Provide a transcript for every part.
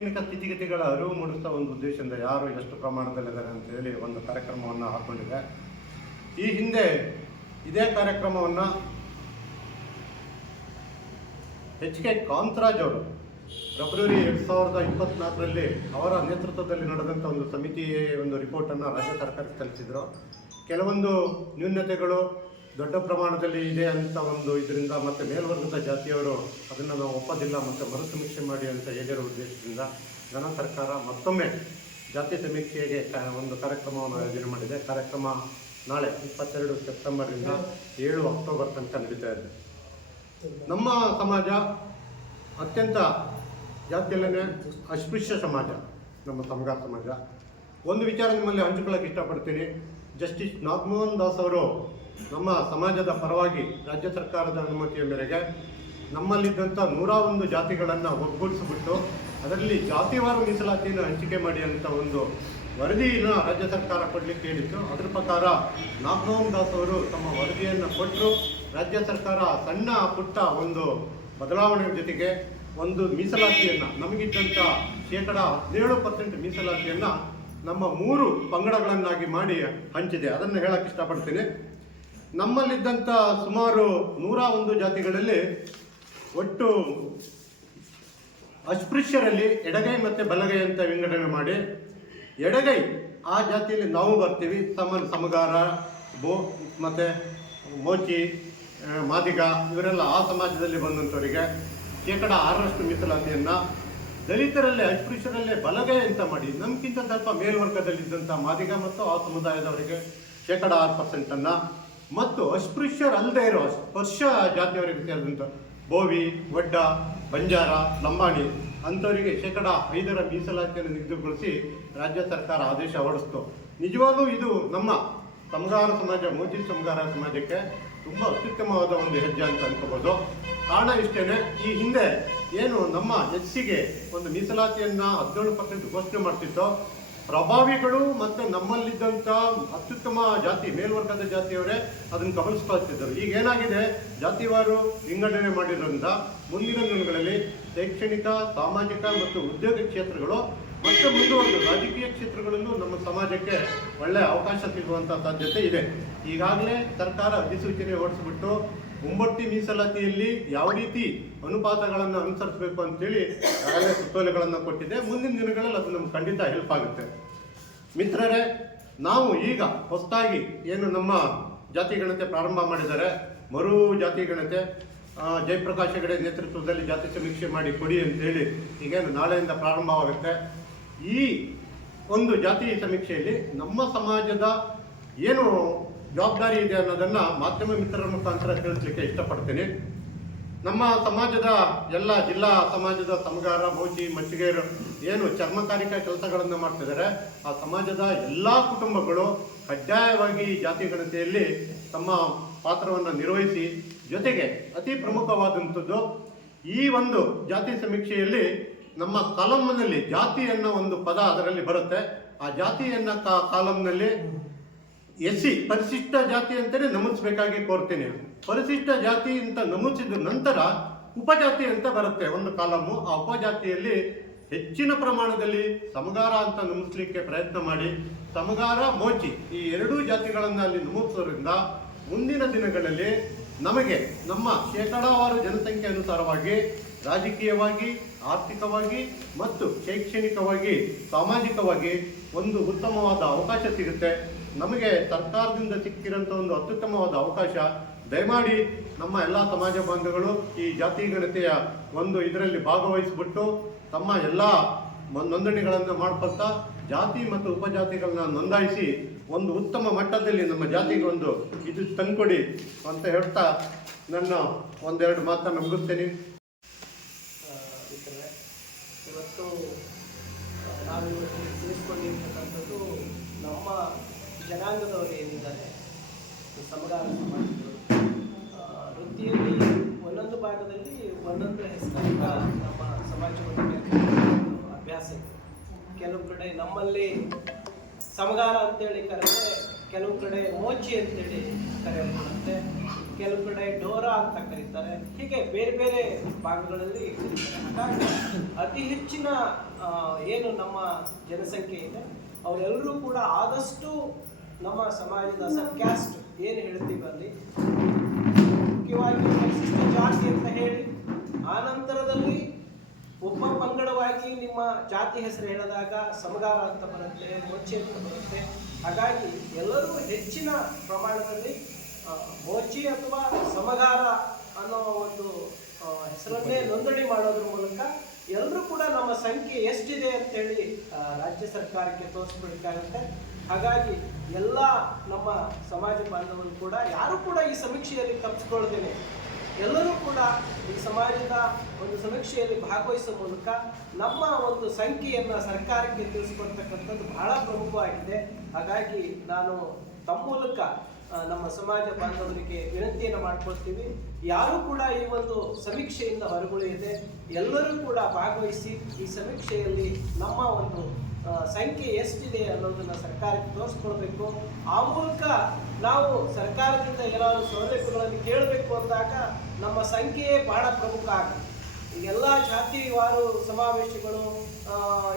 ಸ್ಥಿತಿಗತಿಗಳ ಅರಿವು ಮೂಡಿಸುವ ಒಂದು ಉದ್ದೇಶದಿಂದ ಯಾರು ಎಷ್ಟು ಪ್ರಮಾಣದಲ್ಲಿದ್ದಾರೆ ಅಂತ ಹೇಳಿ ಒಂದು ಕಾರ್ಯಕ್ರಮವನ್ನು ಹಾಕೊಂಡಿದೆ. ಈ ಹಿಂದೆ ಇದೇ ಕಾರ್ಯಕ್ರಮವನ್ನು ಎಚ್ ಕೆ ಕಾಂತರಾಜ್ ಅವರು ಫೆಬ್ರವರಿ ಎರಡು ಸಾವಿರದ ಇಪ್ಪತ್ನಾಲ್ಕರಲ್ಲಿ ಅವರ ನೇತೃತ್ವದಲ್ಲಿ ನಡೆದಂಥ ಒಂದು ಸಮಿತಿಯ ಒಂದು ರಿಪೋರ್ಟನ್ನು ರಾಜ್ಯ ಸರ್ಕಾರಕ್ಕೆ ಸಲ್ಲಿಸಿದರು ಕೆಲವೊಂದು ನ್ಯೂನತೆಗಳು ದೊಡ್ಡ ಪ್ರಮಾಣದಲ್ಲಿ ಇದೆ ಅಂತ ಒಂದು ಇದರಿಂದ ಮತ್ತು ಮೇಲ್ವರ್ಗದ ಜಾತಿಯವರು ಅದನ್ನು ನಾವು ಒಪ್ಪೋದಿಲ್ಲ ಮತ್ತು ಮರು ಸಮೀಕ್ಷೆ ಮಾಡಿ ಅಂತ ಹೇಳಿರೋ ಉದ್ದೇಶದಿಂದ ಜನ ಸರ್ಕಾರ ಮತ್ತೊಮ್ಮೆ ಜಾತಿ ಸಮೀಕ್ಷೆಗೆ ಒಂದು ಕಾರ್ಯಕ್ರಮವನ್ನು ಆಯೋಜನೆ ಮಾಡಿದೆ. ಕಾರ್ಯಕ್ರಮ ನಾಳೆ ಇಪ್ಪತ್ತೆರಡು ಸೆಪ್ಟೆಂಬರಿಂದ ಏಳು ಅಕ್ಟೋಬರ್ ತನಕ ನಡೀತಾ ಇದೆ. ನಮ್ಮ ಸಮಾಜ ಅತ್ಯಂತ ಜಾತಿಯಲ್ಲೇ ಅಸ್ಪೃಶ್ಯ ಸಮಾಜ, ನಮ್ಮ ಸಮಗಾರ ಸಮಾಜ. ಒಂದು ವಿಚಾರ ನಿಮ್ಮಲ್ಲಿ ಹಂಚಿಕೊಳ್ಳಕ್ಕೆ ಇಷ್ಟಪಡ್ತೀನಿ. ಜಸ್ಟಿಸ್ ನಾಗಮೋಹನ್ ದಾಸ್ ಅವರು ನಮ್ಮ ಸಮಾಜದ ಪರವಾಗಿ ರಾಜ್ಯ ಸರ್ಕಾರದ ಅನುಮತಿಯ ಮೇರೆಗೆ ನಮ್ಮಲ್ಲಿದ್ದಂಥ ನೂರ ಒಂದು ಜಾತಿಗಳನ್ನು ಒಗ್ಗೂಡಿಸಿಬಿಟ್ಟು ಅದರಲ್ಲಿ ಜಾತಿವಾರು ಮೀಸಲಾತಿಯನ್ನು ಹಂಚಿಕೆ ಮಾಡಿ ಅಂತ ಒಂದು ವರದಿಯನ್ನು ರಾಜ್ಯ ಸರ್ಕಾರ ಕೊಡಲಿಕ್ಕೆ ಹೇಳಿತ್ತು. ಅದರ ಪ್ರಕಾರ ನಾಗಮೋಹನ್ ದಾಸ್ ಅವರು ತಮ್ಮ ವರದಿಯನ್ನು ಕೊಟ್ಟರು ರಾಜ್ಯ ಸರ್ಕಾರ ಸಣ್ಣ ಪುಟ್ಟ ಒಂದು ಬದಲಾವಣೆ ಜೊತೆಗೆ ಒಂದು ಮೀಸಲಾತಿಯನ್ನು, ನಮಗಿದ್ದಂಥ ಶೇಕಡ ಹದಿನೇಳು ಪರ್ಸೆಂಟ್ ಮೀಸಲಾತಿಯನ್ನು ನಮ್ಮ ಮೂರು ಪಂಗಡಗಳನ್ನಾಗಿ ಮಾಡಿ ಹಂಚಿದೆ. ಅದನ್ನು ಹೇಳಕ್ಕೆ ಇಷ್ಟಪಡ್ತೀನಿ. ನಮ್ಮಲ್ಲಿದ್ದಂಥ ಸುಮಾರು ನೂರ ಒಂದು ಜಾತಿಗಳಲ್ಲಿ ಒಟ್ಟು ಅಸ್ಪೃಶ್ಯರಲ್ಲಿ ಎಡಗೈ ಮತ್ತು ಬಲಗೈ ಅಂತ ವಿಂಗಡಣೆ ಮಾಡಿ ಎಡಗೈ ಆ ಜಾತಿಯಲ್ಲಿ ನಾವು ಬರ್ತೀವಿ. ಸಮ ಸಮಗಾರ ಬೋ ಮತ್ತು ಮೋಚಿ ಮಾದಿಗ ಇವರೆಲ್ಲ ಆ ಸಮಾಜದಲ್ಲಿ ಬಂದಂಥವರಿಗೆ ಶೇಕಡ ಆರರಷ್ಟು ಮೀಸಲಾತಿಯನ್ನು ದಲಿತರಲ್ಲೇ, ಅಸ್ಪೃಶ್ಯರಲ್ಲೇ ಬಲಗೈ ಅಂತ ಮಾಡಿ, ನಮ್ಗಿಂತ ಸ್ವಲ್ಪ ಮೇಲ್ವರ್ಗದಲ್ಲಿದ್ದಂಥ ಮಾದಿಗ ಮತ್ತು ಆ ಸಮುದಾಯದವರಿಗೆ ಶೇಕಡ ಆರು ಪರ್ಸೆಂಟನ್ನು ಮತ್ತು ಅಸ್ಪೃಶ್ಯರಲ್ಲದೆ ಇರೋ ಸ್ಪರ್ಶ ಜಾತಿಯವರಿಗೆ ಸೇರಿದಂಥ ಬೋವಿ ಒಡ್ಡ ಬಂಜಾರ, ಲಂಬಾಣಿ ಅಂಥವರಿಗೆ ಶೇಕಡ ಐದರ ಮೀಸಲಾತಿಯನ್ನು ನಿಗದಿಗೊಳಿಸಿ ರಾಜ್ಯ ಸರ್ಕಾರ ಆದೇಶ ಹೊರಡಿಸ್ತು. ನಿಜವಾಗೂ ಇದು ನಮ್ಮ ಸಮಗಾರ ಸಮಾಜ ಮೋದಿ ಸಮಗಾರ ಸಮಾಜಕ್ಕೆ ತುಂಬ ಅತ್ಯುತ್ತಮವಾದ ಒಂದು ಹೆಜ್ಜೆ ಅಂತ ಅನ್ಕೋಬೋದು. ಕಾರಣ ಇಷ್ಟೇನೆ, ಈ ಹಿಂದೆ ಏನು ನಮ್ಮ ಎಚ್ ಸಿಗೆ ಒಂದು ಮೀಸಲಾತಿಯನ್ನು ಹದಿನೇಳು ಪರ್ಸೆಂಟ್ ಘೋಷಣೆ ಮಾಡ್ತಿದ್ದೋ ಪ್ರಭಾವಿಗಳು ಮತ್ತು ನಮ್ಮಲ್ಲಿದ್ದಂಥ ಅತ್ಯುತ್ತಮ ಜಾತಿ, ಮೇಲ್ವರ್ಗದ ಜಾತಿಯವರೇ ಅದನ್ನು ಗಮನಿಸ್ಕೊಳ್ತಿದ್ದರು ಈಗ ಏನಾಗಿದೆ? ಜಾತಿವಾರು ವಿಂಗಡಣೆ ಮಾಡಿರೋದ್ರಿಂದ ಮುಂದಿನ ದಿನಗಳಲ್ಲಿ ಶೈಕ್ಷಣಿಕ, ಸಾಮಾಜಿಕ ಮತ್ತು ಉದ್ಯೋಗ ಕ್ಷೇತ್ರಗಳು ಮತ್ತೆ ಮುಂದುವರೆದು ರಾಜಕೀಯ ಕ್ಷೇತ್ರಗಳಲ್ಲೂ ನಮ್ಮ ಸಮಾಜಕ್ಕೆ ಒಳ್ಳೆಯ ಅವಕಾಶ ಸಿಗುವಂಥ ಸಾಧ್ಯತೆ ಇದೆ. ಈಗಾಗಲೇ ಸರ್ಕಾರ ಅಧಿಸೂಚನೆ ಹೊರಡಿಸ್ಬಿಟ್ಟು ಮುಂಬಟ್ಟಿ ಮೀಸಲಾತಿಯಲ್ಲಿ ಯಾವ ರೀತಿ ಅನುಪಾತಗಳನ್ನು ಅನುಸರಿಸಬೇಕು ಅಂತೇಳಿ ಆಗಲೇ ಸುತ್ತೋಲೆಗಳನ್ನು ಕೊಟ್ಟಿದೆ ಮುಂದಿನ ದಿನಗಳಲ್ಲಿ ಅದು ನಮ್ಗೆ ಖಂಡಿತ ಹೆಲ್ಪ್ ಆಗುತ್ತೆ. ಮಿತ್ರರೇ, ನಾವು ಈಗ ಹೊಸದಾಗಿ ಏನು ನಮ್ಮ ಜಾತಿ ಗಣತೆ ಪ್ರಾರಂಭ ಮಾಡಿದ್ದಾರೆ. ಮರು ಜಾತಿ ಗಣತೆ ಜಯಪ್ರಕಾಶ್ ಹೆಗಡೆ ನೇತೃತ್ವದಲ್ಲಿ ಜಾತಿ ಸಮೀಕ್ಷೆ ಮಾಡಿ ಕೊಡಿ ಅಂತೇಳಿ ಈಗೇನು ನಾಳೆಯಿಂದ ಪ್ರಾರಂಭವಾಗುತ್ತೆ. ಈ ಒಂದು ಜಾತಿ ಸಮೀಕ್ಷೆಯಲ್ಲಿ ನಮ್ಮ ಸಮಾಜದ ಏನು ಜವಾಬ್ದಾರಿ ಇದೆ ಅನ್ನೋದನ್ನು ಮಾಧ್ಯಮ ಮಿತ್ರರ ಮುಖಾಂತರ ತಿಳಿಸ್ಲಿಕ್ಕೆ ಇಷ್ಟಪಡ್ತೀನಿ. ನಮ್ಮ ಸಮಾಜದ ಎಲ್ಲ ಜಿಲ್ಲಾ ಸಮಾಜದ ಸಮಗಾರ ಮೋಚಿ ಮಚ್ಚಿಗೆಯರು ಏನು ಚರ್ಮಕಾರಿಕ ಕೆಲಸಗಳನ್ನು ಮಾಡ್ತಿದ್ದಾರೆ, ಆ ಸಮಾಜದ ಎಲ್ಲ ಕುಟುಂಬಗಳು ಕಡ್ಡಾಯವಾಗಿ ಜಾತಿ ಗಣತಿಯಲ್ಲಿ ತಮ್ಮ ಪಾತ್ರವನ್ನು ನಿರ್ವಹಿಸಿ, ಜೊತೆಗೆ ಅತಿ ಪ್ರಮುಖವಾದಂಥದ್ದು ಈ ಒಂದು ಜಾತಿ ಸಮೀಕ್ಷೆಯಲ್ಲಿ ನಮ್ಮ ಕಾಲಂನಲ್ಲಿ ಜಾತಿ ಅನ್ನೋ ಒಂದು ಪದ ಅದರಲ್ಲಿ ಬರುತ್ತೆ. ಆ ಜಾತಿ ಅನ್ನೋ ಕಾ- ಕಾಲಂನಲ್ಲಿ ಎಸ್ ಪರಿಶಿಷ್ಟ ಜಾತಿ ಅಂತಲೇ ನಮೂದಿಸಬೇಕಾಗಿ ಕೋರ್ತೇನೆ. ಪರಿಶಿಷ್ಟ ಜಾತಿ ಅಂತ ನಮೂದಿಸಿದ ನಂತರ ಉಪಜಾತಿ ಅಂತ ಬರುತ್ತೆ ಒಂದು ಕಾಲಮು. ಆ ಉಪಜಾತಿಯಲ್ಲಿ ಹೆಚ್ಚಿನ ಪ್ರಮಾಣದಲ್ಲಿ ಸಮಗಾರ ಅಂತ ನಮೂದಿಸಲಿಕ್ಕೆ ಪ್ರಯತ್ನ ಮಾಡಿ. ಸಮಗಾರ ಮೋಚಿ ಈ ಎರಡೂ ಜಾತಿಗಳನ್ನು ಅಲ್ಲಿ ನಮೂದಿಸೋದ್ರಿಂದ ಮುಂದಿನ ದಿನಗಳಲ್ಲಿ ನಮಗೆ ನಮ್ಮ ಶೇಕಡಾವಾರು ಜನಸಂಖ್ಯೆ ಅನುಸಾರವಾಗಿ ರಾಜಕೀಯವಾಗಿ, ಆರ್ಥಿಕವಾಗಿ ಮತ್ತು ಶೈಕ್ಷಣಿಕವಾಗಿ, ಸಾಮಾಜಿಕವಾಗಿ ಒಂದು ಉತ್ತಮವಾದ ಅವಕಾಶ ಸಿಗುತ್ತೆ. ನಮಗೆ ಸರ್ಕಾರದಿಂದ ಸಿಕ್ಕಿರೋಂಥ ಒಂದು ಅತ್ಯುತ್ತಮವಾದ ಅವಕಾಶ. ದಯಮಾಡಿ ನಮ್ಮ ಎಲ್ಲ ಸಮಾಜ ಬಾಂಧವರು ಈ ಜಾತಿ ಒಂದು ಇದರಲ್ಲಿ ಭಾಗವಹಿಸಿಬಿಟ್ಟು ತಮ್ಮ ಎಲ್ಲ ನೋಂದಣಿಗಳನ್ನು ಮಾಡ್ಕೊಳ್ತಾ ಜಾತಿ ಮತ್ತು ಉಪಜಾತಿಗಳನ್ನ ನೋಂದಾಯಿಸಿ ಒಂದು ಉತ್ತಮ ಮಟ್ಟದಲ್ಲಿ ನಮ್ಮ ಜಾತಿಗೆ ಒಂದು ಇದು ತಂದುಕೊಡಿ ಅಂತ ಹೇಳ್ತಾ ನನ್ನ ಒಂದೆರಡು ಮಾತನ್ನು ಮುಗಿಸ್ತೇನೆ ಆ, ಮಿತ್ರರೇ ಇವತ್ತು ಆ, ನಾವಿವತ್ತು ಸೇರಿಸ್ಕೊಂಡಿರ್ತಕ್ಕಂಥದ್ದು ನಮ್ಮ ಜನಾಂಗದವರು ಏನಿದ್ದಾರೆ? ಸಮಗಾರ ಸಮಾಜದವರು ವೃತ್ತಿಯಲ್ಲಿ ಒಂದೊಂದು ಭಾಗದಲ್ಲಿ ಒಂದೊಂದು ಹೆಸರಿನ ನಮ್ಮ ಸಮಾಜವನ್ನು ಅಭ್ಯಾಸ ಇದೆ. ಕೆಲವು ಕಡೆ ನಮ್ಮಲ್ಲಿ ಸಮಗಾರ ಅಂತೇಳಿ ಕರೆದ್ರೆ, ಕೆಲವು ಕಡೆ ಮೋಚಿ ಅಂತೇಳಿ ಕರೆಯಲ್ಪಡುತ್ತೆ ಕೆಲವು ಕಡೆ ಡೋರಾ ಅಂತ ಕರೀತಾರೆ, ಹೀಗೆ ಬೇರೆ ಬೇರೆ ಭಾಗಗಳಲ್ಲಿ ಹಾಗಾಗಿ ಅತಿ ಹೆಚ್ಚಿನ ಏನು ನಮ್ಮ ಜನಸಂಖ್ಯೆ ಇದೆ, ಅವರೆಲ್ಲರೂ ಕೂಡ ಆದಷ್ಟು ನಮ್ಮ ಸಮಾಜದ ಸಬ್ಕ್ಯಾಸ್ಟ್ ಏನು ಹೇಳ್ತೀವಿ ಅಲ್ಲಿ ಮುಖ್ಯವಾಗಿ ಪರಿಶಿಷ್ಟ ಜಾತಿ ಅಂತ ಹೇಳಿ, ಆ ನಂತರದಲ್ಲಿ ಒಬ್ಬ ಪಂಗಡವಾಗಿ ನಿಮ್ಮ ಜಾತಿ ಹೆಸರು ಹೇಳಿದಾಗ ಸಮಗಾರ ಅಂತ ಬರುತ್ತೆ, ಮೋಚೆ ಅಂತ ಬರುತ್ತೆ. ಹಾಗಾಗಿ ಎಲ್ಲರೂ ಹೆಚ್ಚಿನ ಪ್ರಮಾಣದಲ್ಲಿ ಮೋಚಿ ಅಥವಾ ಸಮಗಾರ ಅನ್ನೋ ಒಂದು ಹೆಸರನ್ನೇ ನೋಂದಣಿ ಮಾಡೋದ್ರ ಮೂಲಕ ಎಲ್ಲರೂ ಕೂಡ ನಮ್ಮ ಸಂಖ್ಯೆ ಎಷ್ಟಿದೆ ಅಂತೇಳಿ ರಾಜ್ಯ ಸರ್ಕಾರಕ್ಕೆ ತೋರಿಸ್ಬೇಕಾಗತ್ತೆ ಹಾಗಾಗಿ ಎಲ್ಲ ನಮ್ಮ ಸಮಾಜ ಬಾಂಧವರು ಕೂಡ ಯಾರು ಕೂಡ ಈ ಸಮೀಕ್ಷೆಯಲ್ಲಿ ತಪ್ಪಿಸ್ಕೊಳ್ತೇನೆ ಎಲ್ಲರೂ ಕೂಡ ಈ ಸಮಾಜದ ಒಂದು ಸಮೀಕ್ಷೆಯಲ್ಲಿ ಭಾಗವಹಿಸುವ ಮೂಲಕ ನಮ್ಮ ಒಂದು ಸಂಖ್ಯೆಯನ್ನು ಸರ್ಕಾರಕ್ಕೆ ತಿಳಿಸಿಕೊಡ್ತಕ್ಕಂಥದ್ದು ಬಹಳ ಪ್ರಮುಖವಾಗಿದೆ. ಹಾಗಾಗಿ ನಾನು ತಮ್ಮ ಮೂಲಕ ನಮ್ಮ ಸಮಾಜ ಬಾಂಧವರಿಗೆ ವಿನಂತಿಯನ್ನು ಮಾಡ್ಕೊಳ್ತೀವಿ. ಯಾರು ಕೂಡ ಈ ಒಂದು ಸಮೀಕ್ಷೆಯಿಂದ ಹೊರಗುಳಿಯದೆ ಎಲ್ಲರೂ ಕೂಡ ಭಾಗವಹಿಸಿ ಈ ಸಮೀಕ್ಷೆಯಲ್ಲಿ ನಮ್ಮ ಒಂದು ಸಂಖ್ಯೆ ಎಷ್ಟಿದೆ ಅನ್ನೋದನ್ನ ಸರ್ಕಾರಕ್ಕೆ ತೋರಿಸ್ಕೊಳ್ಬೇಕು ಆ ಮೂಲಕ ನಾವು ಸರ್ಕಾರದಿಂದ ಏನಾದರೂ ಸೌಲಭ್ಯಗಳನ್ನು ಕೇಳಬೇಕು ಅಂದಾಗ ನಮ್ಮ ಸಂಖ್ಯೆಯೇ ಬಹಳ ಪ್ರಮುಖ ಆಗುತ್ತೆ ಈಗೆಲ್ಲ ಜಾತಿವಾರು ಸಮಾವೇಶಗಳು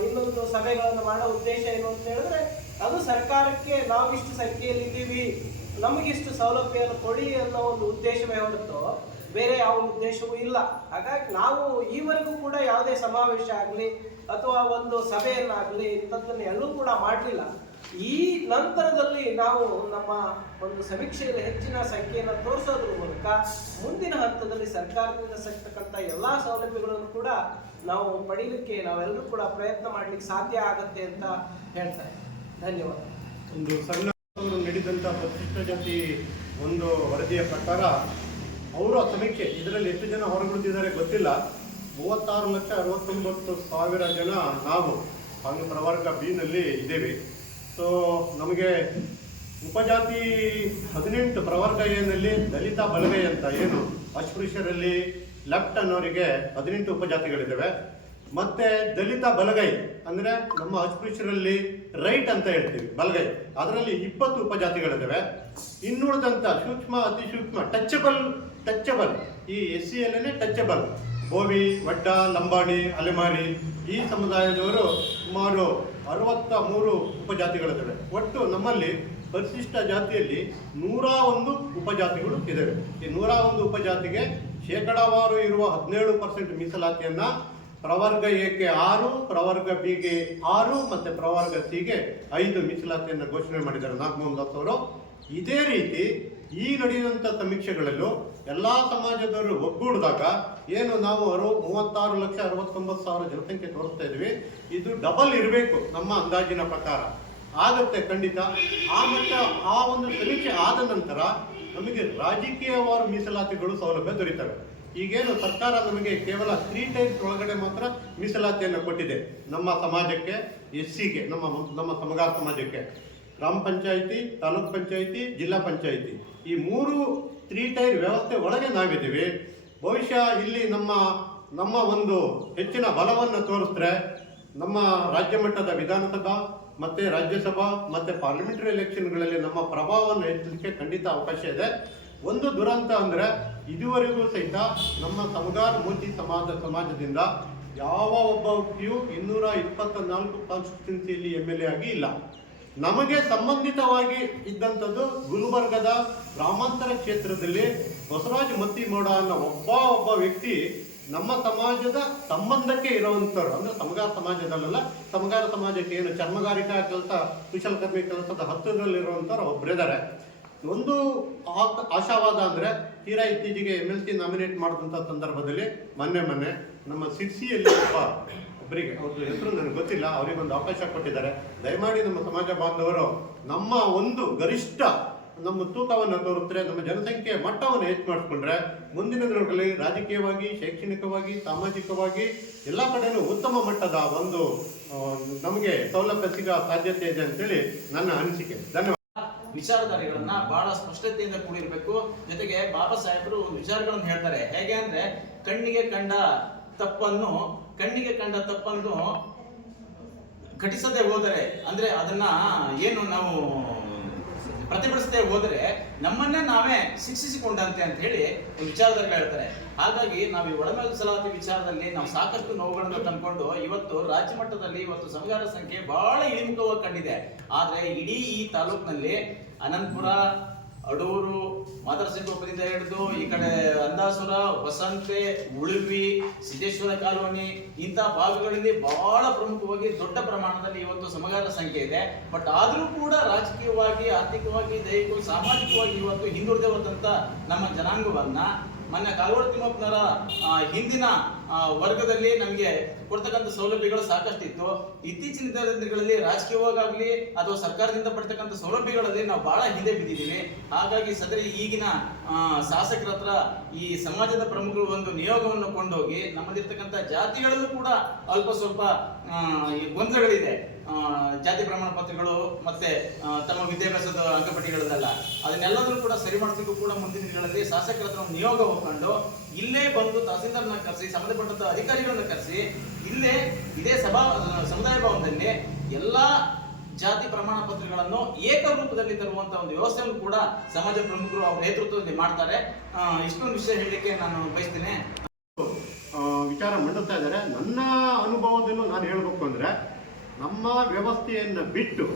ಇನ್ನೊಂದು ಸಭೆಗಳನ್ನು ಮಾಡೋ ಉದ್ದೇಶ ಏನು ಅಂತ ಹೇಳಿದ್ರೆ, ಅದು ಸರ್ಕಾರಕ್ಕೆ ನಾವಿಷ್ಟು ಸಂಖ್ಯೆಯಲ್ಲಿ ಇದ್ದೀವಿ, ನಮಗಿಷ್ಟು ಸೌಲಭ್ಯವನ್ನು ಕೊಡಿ ಅನ್ನೋ ಒಂದು ಉದ್ದೇಶವೇ ಹೊರತು ಬೇರೆ ಯಾವ ಉದ್ದೇಶವೂ ಇಲ್ಲ. ಹಾಗಾಗಿ ನಾವು ಈವರೆಗೂ ಕೂಡ ಯಾವುದೇ ಸಮಾವೇಶ ಆಗಲಿ ಅಥವಾ ಒಂದು ಸಭೆಯನ್ನಾಗಲಿ ಇಂಥದ್ದನ್ನು ಎಲ್ಲೂ ಕೂಡ ಮಾಡಲಿಲ್ಲ. ಈ ನಂತರದಲ್ಲಿ ನಾವು ನಮ್ಮ ಒಂದು ಸಮೀಕ್ಷೆಯಲ್ಲಿ ಹೆಚ್ಚಿನ ಸಂಖ್ಯೆಯನ್ನು ತೋರಿಸೋದ್ರ ಮೂಲಕ ಮುಂದಿನ ಹಂತದಲ್ಲಿ ಸರ್ಕಾರದಿಂದ ಸಿಗ್ತಕ್ಕಂಥ ಎಲ್ಲ ಸೌಲಭ್ಯಗಳನ್ನು ಕೂಡ ನಾವು ಪಡೀಲಿಕ್ಕೆ ನಾವೆಲ್ಲರೂ ಕೂಡ ಪ್ರಯತ್ನ ಮಾಡ್ಲಿಕ್ಕೆ ಸಾಧ್ಯ ಆಗತ್ತೆ ಅಂತ ಹೇಳ್ತಾರೆ ಧನ್ಯವಾದ. ಒಂದು ಸಣ್ಣ ನಡೆದಂಥ ಪರಿಶಿಷ್ಟ ಜಾತಿ ಒಂದು ವರದಿಯ ಪ್ರಕಾರ, ಅವರ ಸಮೀಕ್ಷೆ, ಇದರಲ್ಲಿ ಎಷ್ಟು ಜನ ಹೊರಗುಳಿದಿದ್ದಾರೆ ಗೊತ್ತಿಲ್ಲ. ಮೂವತ್ತಾರು ಲಕ್ಷ ಅರವತ್ತೊಂಬತ್ತು ಸಾವಿರ ಜನ ನಾವು ಹಾಗೂ ಪ್ರವರ್ಗ ಬಿನಲ್ಲಿ ಇದ್ದೇವೆ. ಸೊ ನಮಗೆ ಉಪಜಾತಿ ಹದಿನೆಂಟು ಪ್ರವರ್ಗ ಎನಲ್ಲಿ ದಲಿತ ಬಲಗೈ ಅಂತ ಏನು ಅಸ್ಪೃಶ್ಯರಲ್ಲಿ ಲೆಫ್ಟ್ ಅನ್ನೋರಿಗೆ ಹದಿನೆಂಟು ಉಪಜಾತಿಗಳಿದ್ದಾವೆ. ಮತ್ತೆ ದಲಿತ ಬಲಗೈ ಅಂದ್ರೆ ನಮ್ಮ ಅಸ್ಪೃಶ್ಯರಲ್ಲಿ ರೈಟ್ ಅಂತ ಹೇಳ್ತೀವಿ ಬಲಗೈ ಅದರಲ್ಲಿ ಇಪ್ಪತ್ತು ಉಪಜಾತಿಗಳಿದ್ದಾವೆ. ಇನ್ನುಳಿದಂಥ ಸೂಕ್ಷ್ಮ ಅತಿ ಸೂಕ್ಷ್ಮ ಟಚಬಲ್ ಟಚಬಲ್ ಈ ಎಸ್ ಸಿ ಅಲ್ಲೇ ಟಚಬಲ್ ಬೋವಿ ವಡ್ಡ, ಲಂಬಾಣಿ, ಅಲೆಮಾರಿ ಈ ಸಮುದಾಯದವರು ಸುಮಾರು ಅರವತ್ತ ಮೂರು ಉಪಜಾತಿಗಳಿದ್ದಾವೆ. ಒಟ್ಟು ನಮ್ಮಲ್ಲಿ ಪರಿಶಿಷ್ಟ ಜಾತಿಯಲ್ಲಿ ನೂರ ಒಂದು ಉಪಜಾತಿಗಳು ಇದ್ದಾವೆ. ಈ ನೂರ ಒಂದು ಉಪಜಾತಿಗೆ ಶೇಕಡಾವಾರು ಇರುವ ಹದಿನೇಳು ಪರ್ಸೆಂಟ್ ಮೀಸಲಾತಿಯನ್ನ ಪ್ರವರ್ಗ ಎಗೆ ಆರು, ಪ್ರವರ್ಗ ಬಿಗೆ ಆರು ಮತ್ತೆ ಪ್ರವರ್ಗ ಸಿಗೆ ಐದು ಮೀಸಲಾತಿಯನ್ನು ಘೋಷಣೆ ಮಾಡಿದ್ದಾರೆ ನಾಗಮೋಹನ್ ದಾಸ್ ಅವರು. ಇದೇ ರೀತಿ ಈ ನಡೆಯುವಂಥ ಸಮೀಕ್ಷೆಗಳಲ್ಲೂ ಎಲ್ಲಾ ಸಮಾಜದವರು ಒಗ್ಗೂಡಿದಾಗ ಏನು ನಾವು ಅರು ಮೂವತ್ತಾರು ಲಕ್ಷ ಅರವತ್ತೊಂಬತ್ತು ಸಾವಿರ ಜನಸಂಖ್ಯೆ ತೋರಿಸ್ತಾ ಇದ್ವಿ ಇದು ಡಬಲ್ ಇರಬೇಕು ನಮ್ಮ ಅಂದಾಜಿನ ಪ್ರಕಾರ. ಆಗುತ್ತೆ ಖಂಡಿತ. ಆ ಮಟ್ಟ, ಆ ಒಂದು ಸಮೀಕ್ಷೆ ಆದ ನಂತರ ನಮಗೆ ರಾಜಕೀಯವಾರು ಮೀಸಲಾತಿಗಳು ಸೌಲಭ್ಯ ದೊರೀತವೆ. ಈಗೇನು ಸರ್ಕಾರ ನಮಗೆ ಕೇವಲ ತ್ರೀ ಟೈಮ್ಸ್ ಒಳಗಡೆ ಮಾತ್ರ ಮೀಸಲಾತಿಯನ್ನು ಕೊಟ್ಟಿದೆ ನಮ್ಮ ಸಮಾಜಕ್ಕೆ ಎಸ್ ಸಿಗೆ ನಮ್ಮ ನಮ್ಮ ಸಮಗಾರ ಸಮಾಜಕ್ಕೆ. ಗ್ರಾಮ ಪಂಚಾಯಿತಿ, ತಾಲೂಕ್ ಪಂಚಾಯಿತಿ, ಜಿಲ್ಲಾ ಪಂಚಾಯಿತಿ. ಈ ಮೂರು ತ್ರೀ ಟೈರ್ ವ್ಯವಸ್ಥೆ ಒಳಗೆ ನಾವಿದ್ದೀವಿ. ಬಹುಶಃ ಇಲ್ಲಿ ನಮ್ಮ ನಮ್ಮ ಒಂದು ಹೆಚ್ಚಿನ ಬಲವನ್ನು ತೋರಿಸಿದ್ರೆ ನಮ್ಮ ರಾಜ್ಯ ಮಟ್ಟದ ವಿಧಾನಸಭಾ ಮತ್ತೆ ರಾಜ್ಯಸಭಾ ಮತ್ತು ಪಾರ್ಲಿಮೆಂಟರಿ ಎಲೆಕ್ಷನ್ಗಳಲ್ಲಿ ನಮ್ಮ ಪ್ರಭಾವವನ್ನು ಹೆಚ್ಚಲಿಕ್ಕೆ ಖಂಡಿತ ಅವಕಾಶ ಇದೆ. ಒಂದು ದುರಂತ ಅಂದ್ರೆ ಇದುವರೆಗೂ ಸಹಿತ ನಮ್ಮ ಸಮಗಾರ ಮೂರ್ತಿ ಸಮಾಜ, ಸಮಾಜದಿಂದ ಯಾವ ಒಬ್ಬ ವ್ಯಕ್ತಿಯು ಇನ್ನೂರ ಇಪ್ಪತ್ತ ನಾಲ್ಕು ಕಾನ್ಸ್ಟಿಟ್ಯೂನ್ಸಿಯಲ್ಲಿ ಎಂ ಎಲ್ ಎ ಆಗಿ ಇಲ್ಲ. ನಮಗೆ ಸಂಬಂಧಿತವಾಗಿ ಇದ್ದಂಥದ್ದು ಗುಲ್ಬರ್ಗದ ಗ್ರಾಮಾಂತರ ಕ್ಷೇತ್ರದಲ್ಲಿ ಬಸವರಾಜ ಮತ್ತಿಮೋಡ ಅನ್ನೋ ಒಬ್ಬ ಒಬ್ಬ ವ್ಯಕ್ತಿ ನಮ್ಮ ಸಮಾಜದ ಸಂಬಂಧಕ್ಕೆ ಇರುವಂಥವ್ರು. ಅಂದ್ರೆ ಸಮಗಾರ ಸಮಾಜದಲ್ಲೆಲ್ಲ ಸಮಗಾರ ಸಮಾಜಕ್ಕೆ ಏನು ಚರ್ಮಗಾರಿಕಾ ಕೆಲಸ ಕುಶಲಕರ್ಮಿ ಕೆಲಸದ ಹತ್ತಿರದಲ್ಲಿರುವಂಥವ್ರು ಒಬ್ಬರಿದ್ದಾರೆ ಒಂದು ಆಶಾವಾದ ಅಂದ್ರೆ ತೀರಾ ಇತ್ತೀಚೆಗೆ ಎಂ ಎಲ್ ಸಿ ನಾಮಿನೇಟ್ ಮಾಡಿದಂಥ ಸಂದರ್ಭದಲ್ಲಿ ಮೊನ್ನೆ ಮೊನ್ನೆ ನಮ್ಮ ಸಿರ್ಸಿಯಲ್ಲಿ ಒಬ್ಬ ಒಬ್ಬರಿಗೆ ಅವ್ರದ್ದು ಹೆಸರು ನನಗೆ ಗೊತ್ತಿಲ್ಲ, ಅವರಿಗೆ ಒಂದು ಅವಕಾಶ ಕೊಟ್ಟಿದ್ದಾರೆ. ದಯಮಾಡಿ ನಮ್ಮ ಸಮಾಜ ಬಾಂಧವರು, ನಮ್ಮ ಒಂದು ಗರಿಷ್ಠ ನಮ್ಮ ತೂಕವನ್ನು ತೋರಿಸಿದ್ರೆ ನಮ್ಮ ಜನಸಂಖ್ಯೆ ಮಟ್ಟವನ್ನು ಹೆಚ್ಚು ಮಾಡಿಕೊಂಡ್ರೆ ಮುಂದಿನ ದಿನಗಳಲ್ಲಿ ರಾಜಕೀಯವಾಗಿ, ಶೈಕ್ಷಣಿಕವಾಗಿ, ಸಾಮಾಜಿಕವಾಗಿ ಎಲ್ಲ ಕಡೆನೂ ಉತ್ತಮ ಮಟ್ಟದ ಒಂದು ನಮಗೆ ಸೌಲಭ್ಯ ಸಿಗೋ ಸಾಧ್ಯತೆ ಇದೆ ಅಂತೇಳಿ ನನ್ನ ಅನಿಸಿಕೆ. ಧನ್ಯವಾದ. ವಿಚಾರಧಾರೆಗಳನ್ನ ಬಹಳ ಸ್ಪಷ್ಟತೆಯಿಂದ ಕೂಡಿರಬೇಕು. ಜೊತೆಗೆ ಬಾಬಾ ಸಾಹೇಬರು ವಿಚಾರಗಳನ್ನು ಹೇಳ್ತಾರೆ. ಹೇಗೆ ಅಂದ್ರೆ, ಕಣ್ಣಿಗೆ ಕಂಡ ತಪ್ಪನ್ನು, ಕಣ್ಣಿಗೆ ಕಂಡ ತಪ್ಪನ್ನು ಘಟಿಸದೆ ಹೋದರೆ, ಅಂದ್ರೆ ಅದನ್ನ ಏನು ನಾವು ಪ್ರತಿಭಟಿಸದೆ ಹೋದರೆ ನಮ್ಮನ್ನ ನಾವೇ ಶಿಕ್ಷಿಸಿಕೊಂಡಂತೆ ಅಂತ ಹೇಳಿ ವಿಚಾರದಲ್ಲಿ ಹೇಳ್ತಾರೆ. ಹಾಗಾಗಿ ನಾವು ಈ ಒಳಮೀಸಲಾತಿ ವಿಚಾರದಲ್ಲಿ ನಾವು ಸಾಕಷ್ಟು ನೋವುಗಳನ್ನು ತಂದ್ಕೊಂಡು ಇವತ್ತು ರಾಜ್ಯ ಮಟ್ಟದಲ್ಲಿ ಇವತ್ತು ಸಮಗಾರ ಸಂಖ್ಯೆ ಬಹಳ ಇಳಿಮುಖವಾಗಿ ಕಂಡಿದೆ. ಆದ್ರೆ ಇಡೀ ಈ ತಾಲೂಕಿನಲ್ಲಿ ಅನಂತಪುರ ಅಡೂರು ಮಾದರಸಿಂಗೋಪದಿಂದ ಹಿಡಿದು ಈ ಕಡೆ ಅಂದಾಸುರ, ವಸಂತೆ, ಉಳುವಿ, ಸಿದ್ದೇಶ್ವರ ಕಾಲೋನಿ ಇಂಥ ಭಾಗಗಳಲ್ಲಿ ಬಹಳ ಪ್ರಮುಖವಾಗಿ ದೊಡ್ಡ ಪ್ರಮಾಣದಲ್ಲಿ ಇವತ್ತು ಸಮಗಾರ ಸಂಖ್ಯೆ ಇದೆ. ಬಟ್ ಆದರೂ ಕೂಡ ರಾಜಕೀಯವಾಗಿ, ಆರ್ಥಿಕವಾಗಿ, ದೈಹಿಕವಾಗಿ, ಸಾಮಾಜಿಕವಾಗಿ ಇವತ್ತು ಹಿಂದುಳಿದಿರುವಂತ ನಮ್ಮ ಜನಾಂಗವನ್ನ ಮೊನ್ನೆ ಕಾಗೋಡು ತಿಮ್ಮಪ್ಪನವರ ಹಿಂದಿನ ವರ್ಗದಲ್ಲಿ ನಮಗೆ ಕೊಡ್ತಕ್ಕಂಥ ಸೌಲಭ್ಯಗಳು ಸಾಕಷ್ಟು ಇತ್ತು ಇತ್ತೀಚಿನ ದಿನಗಳಲ್ಲಿ ರಾಜಕೀಯವಾಗಲಿ ಅಥವಾ ಸರ್ಕಾರದಿಂದ ಪಡ್ತಕ್ಕಂಥ ಸೌಲಭ್ಯಗಳಲ್ಲಿ ನಾವು ಬಹಳ ಹಿಂದೆ ಬಿದ್ದಿದ್ದೀವಿ. ಹಾಗಾಗಿ ಸದರಿ ಈಗಿನ ಶಾಸಕರ ಹತ್ರ ಈ ಸಮಾಜದ ಪ್ರಮುಖರು ಒಂದು ನಿಯೋಗವನ್ನು ಕೊಂಡೋಗಿ ನಮ್ಮಲ್ಲಿರ್ತಕ್ಕಂಥ ಜಾತಿಗಳಲ್ಲೂ ಕೂಡ ಅಲ್ಪ ಸ್ವಲ್ಪ ಗೊಂದಲಗಳಿದೆ. ಜಾತಿ ಪ್ರಮಾಣ ಪತ್ರಗಳು ಮತ್ತೆ ತಮ್ಮ ವಿದ್ಯಾಭ್ಯಾಸದ ಅಂಕಪಟ್ಟಿಗಳದಲ್ಲ. ಅದನ್ನೆಲ್ಲದನ್ನು ಕೂಡ ಸರಿ ಮಾಡಿಸಲಿಕ್ಕೂ ಕೂಡ ಮುಂದಿನ ದಿನಗಳಲ್ಲಿ ಶಾಸಕರ ಹತ್ರ ನಿಯೋಗ ಹೋಗ್ಕೊಂಡು ಇಲ್ಲೇ ಬಂದು ತಹಸೀಲ್ದಾರ್ನ ಕರೆಸಿ ಸಂಬಂಧಪಟ್ಟಂತ ಅಧಿಕಾರಿಗಳನ್ನ ಕರೆಸಿ ಇಲ್ಲೇ ಇದೇ ಸಭಾ ಸಮುದಾಯ ಭವನದಲ್ಲಿ ಎಲ್ಲ ಜಾತಿ ಪ್ರಮಾಣ ಪತ್ರಗಳನ್ನು ಏಕರೂಪದಲ್ಲಿ ತರುವಂತಹ ಒಂದು ವ್ಯವಸ್ಥೆಯನ್ನು ಕೂಡ ಸಮಾಜ ಪ್ರಮುಖರು ಅವರ ನೇತೃತ್ವದಲ್ಲಿ ಮಾಡ್ತಾರೆ. ಇಷ್ಟೊಂದು ವಿಷಯ ಹೇಳಲಿಕ್ಕೆ ನಾನು ಬಯಸ್ತೇನೆ. ವಿಚಾರ ಮಂಡಿಸ್ತಾ ಇದ್ದಾರೆ. ನನ್ನ ಅನುಭವದಲ್ಲೂ ನಾನು ಹೇಳಬೇಕು ಅಂದರೆ ನಮ್ಮ ವ್ಯವಸ್ಥೆಯನ್ನು ಬಿಟ್ಟು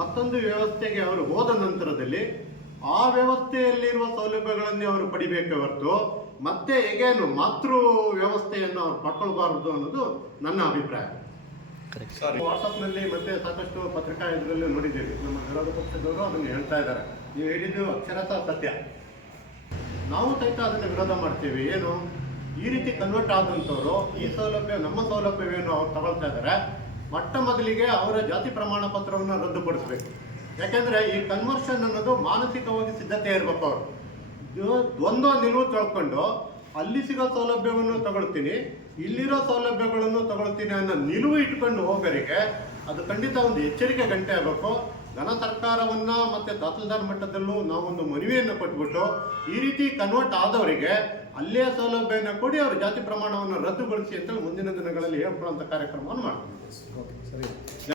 ಮತ್ತೊಂದು ವ್ಯವಸ್ಥೆಗೆ ಅವರು ಹೋದ ನಂತರದಲ್ಲಿ ಆ ವ್ಯವಸ್ಥೆಯಲ್ಲಿರುವ ಸೌಲಭ್ಯಗಳನ್ನೇ ಅವರು ಪಡಿಬೇಕೆ ಹೊರತು ಮತ್ತೆ ಹೇಗೇನು ಮಾತೃ ವ್ಯವಸ್ಥೆಯನ್ನು ಅವ್ರು ಪಡ್ಕೊಳ್ಬಾರ್ದು ಅನ್ನೋದು ನನ್ನ ಅಭಿಪ್ರಾಯ. ವಾಟ್ಸಪ್ನಲ್ಲಿ ಮತ್ತೆ ಸಾಕಷ್ಟು ಪತ್ರಿಕಾ ಇದರಲ್ಲಿ ನೋಡಿದ್ದೀವಿ. ನಮ್ಮ ವಿರೋಧ ಪಕ್ಷದವರು ಅದನ್ನು ಹೇಳ್ತಾ ಇದ್ದಾರೆ. ನೀವು ಹೇಳಿದ್ದು ಅಕ್ಷರಶಃ ಸತ್ಯ. ನಾವು ಸಹಿತ ಅದನ್ನು ವಿರೋಧ ಮಾಡ್ತೀವಿ. ಏನು? ಈ ರೀತಿ ಕನ್ವರ್ಟ್ ಆದಂಥವ್ರು ಈ ಸೌಲಭ್ಯ ನಮ್ಮ ಸೌಲಭ್ಯವೇನು ಅವ್ರು ತಗೊಳ್ತಾ ಇದ್ದಾರೆ? ಮೊಟ್ಟ ಮೊದಲಿಗೆ ಅವರ ಜಾತಿ ಪ್ರಮಾಣ ಪತ್ರವನ್ನು ರದ್ದುಪಡಿಸಬೇಕು. ಯಾಕೆಂದ್ರೆ ಈ ಕನ್ವರ್ಷನ್ ಅನ್ನೋದು ಮಾನಸಿಕವಾಗಿ ಸಿದ್ಧತೆ ಇರಬೇಕು ಅವರು. ದ್ವಂದ್ವ ನಿಲುವು ತಿಳ್ಕೊಂಡು ಅಲ್ಲಿ ಸಿಗೋ ಸೌಲಭ್ಯವನ್ನು ತಗೊಳ್ತೀನಿ, ಇಲ್ಲಿರೋ ಸೌಲಭ್ಯಗಳನ್ನು ತಗೊಳ್ತೀನಿ ಅನ್ನೋ ನಿಲುವು ಇಟ್ಕೊಂಡು ಹೋಗೋರಿಗೆ ಅದು ಖಂಡಿತ ಒಂದು ಎಚ್ಚರಿಕೆ ಗಂಟೆ ಆಗಬೇಕು. ಘನ ಸರ್ಕಾರವನ್ನ ಮತ್ತೆ ತಹಸೀಲ್ದಾರ್ ಮಟ್ಟದಲ್ಲೂ ನಾವೊಂದು ಮನವಿಯನ್ನು ಕೊಟ್ಬಿಟ್ಟು ಈ ರೀತಿ ಕನ್ವರ್ಟ್ ಆದವರಿಗೆ ಅಲ್ಲೇ ಸೌಲಭ್ಯನ ಕೊಡಿ, ಅವ್ರ ಜಾತಿ ಪ್ರಮಾಣವನ್ನು ರದ್ದುಗೊಳಿಸಿ ಅಂತ ಮುಂದಿನ ದಿನಗಳಲ್ಲಿ ಹೇಳ್ಕೊಳ್ಳುವಂಥ ಕಾರ್ಯಕ್ರಮವನ್ನು ಮಾಡ್ತೀವಿ.